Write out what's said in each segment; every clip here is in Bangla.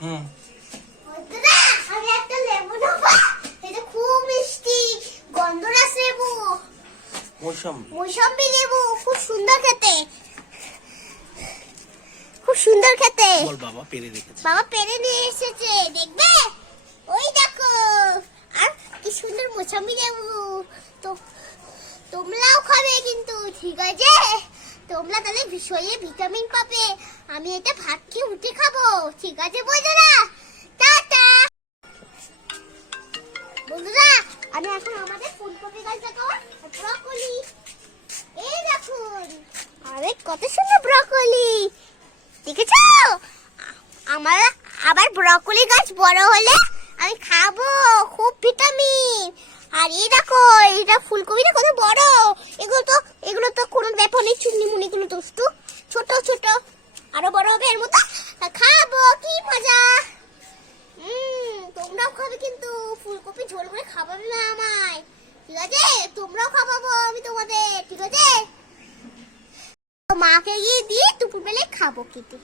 হুম। আমি একটা লেবু নেব। এটা খুব মিষ্টি। গন্ধরাজ লেবু। মৌসুমি মৌসম্বি লেবু খুব সুন্দর খেতে। খুব সুন্দর খেতে। বল বাবা পেরে রেখেছে। বাবা পেরে নিয়ে এসেছে দেখবে? ওই দেখো। আর কি সুন্দর মোসাম্বি লেবু। তো তোমরাও খাবে কিন্তু। তোমরা তাহলে শরীরে ভিটামিন পাবে। আমি এটা ভাত খেয়ে উঠে খাব। ঠিক আছে, বন্ধুরা? টাটা! বন্ধুরা, আমি এখন আমাদের ফুলকপি গাছ দেখাবো, ব্রকলি। এই দেখুন, আরে কত সুন্দর ব্রকলি। আমার আবার ব্রকলি গাছ বড় হলে আমি খাব, খুব ভিটামিন। আর এই দেখো এটা ফুলকপিটা কত বড়। এর মতো খাব কি মজা তোমরাও খাবে কিন্তু ফুলকপি ঝোল করে খাওয়াবে না আমায় ঠিক আছে তোমরাও আমি তোমাদের ঠিক আছে মাকে গিয়ে দিয়ে দুপুর বেলায় খাব কেটে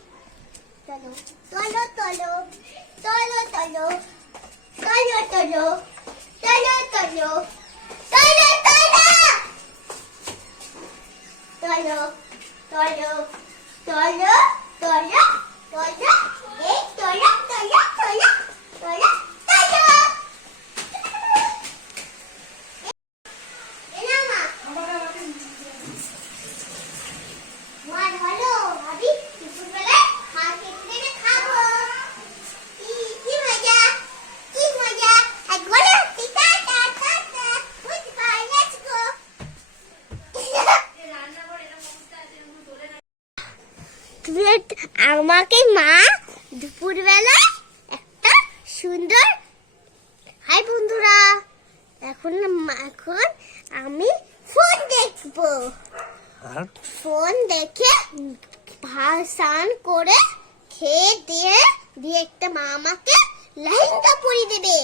চলো চলো চলো চলো চলো চলো চলো চলো চলো 躲着，躲着，哎，躲着，躲着。আমাকে মা দুপুরবেলা একটা সুন্দর হাই বন্ধুরা এখন এখন আমি ফোন দেখব। ফোন দেখে ভাত স্নান করে খেয়ে দিয়ে দিয়ে একটা মা আমাকে লেহেঙ্গা পরিয়ে দেবে।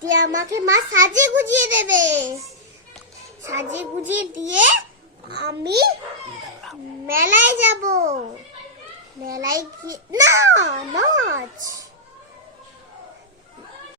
দিয়ে আমাকে মা সাজিয়ে গুজিয়ে দেবে। সাজিয়ে গুজিয়ে দিয়ে আমি মেলায় যাব। May I like it? No, not.